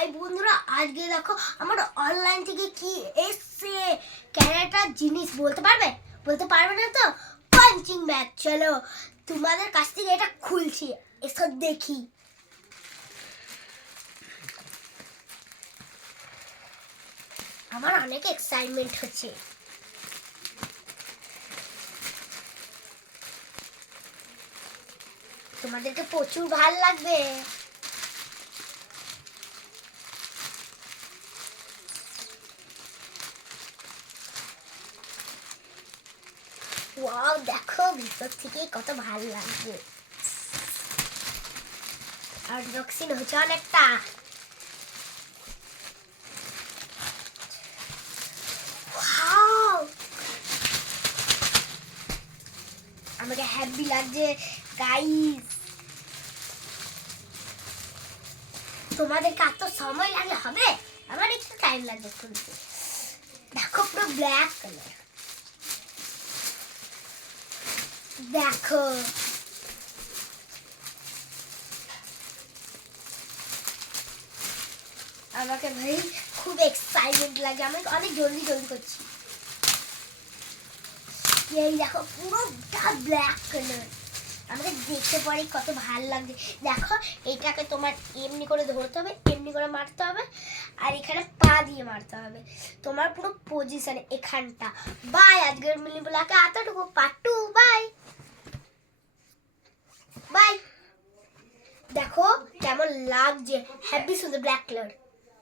High বন্ধুরা, আজকে দেখো আমার অনলাইন থেকে কি এসছে। ক্যারেক্টার জিনিস বলতে পারবে না তো? Punching bag. চলো তোমাদের কাছ থেকে এটা খুলছি, এসো দেখি। আমার অনেক এক্সাইটমেন্ট হচ্ছে। তোমাদেরকে প্রচুর ভাল লাগবে। ওয়াও, দেখো ভিতর থেকে কত ভালো লাগবে। আনবক্সিং হচ্ছে অনেকটা। ওয়াও, আমাকে হ্যাপি লাগছে গাইস। তোমাদের কত সময় লাগলে হবে? আমার একটু টাইম লাগবে খুলতে। দেখো পুরো ব্ল্যাক কালার। দেখো আমাকে ভাই খুব এক্সাইটেড লাগে, আমি অনেক জলদি করছি। এই দেখো পুরোটা ব্ল্যাক কালার, আমাকে দেখতে পরে কত ভালো লাগছে। দেখো এটাকে তোমার এমনি করে ধরতে হবে, এমনি করে মারতে হবে, আর এখানে পা দিয়ে মারতে হবে তোমার পুরো পজিশনে এখানটা। বাই, আজকের মিনি ব্লগে এতটুকু। Part 2 bye bye. দেখো কেমন লাগছে, হ্যাপি সুন্দর ব্ল্যাক কালার।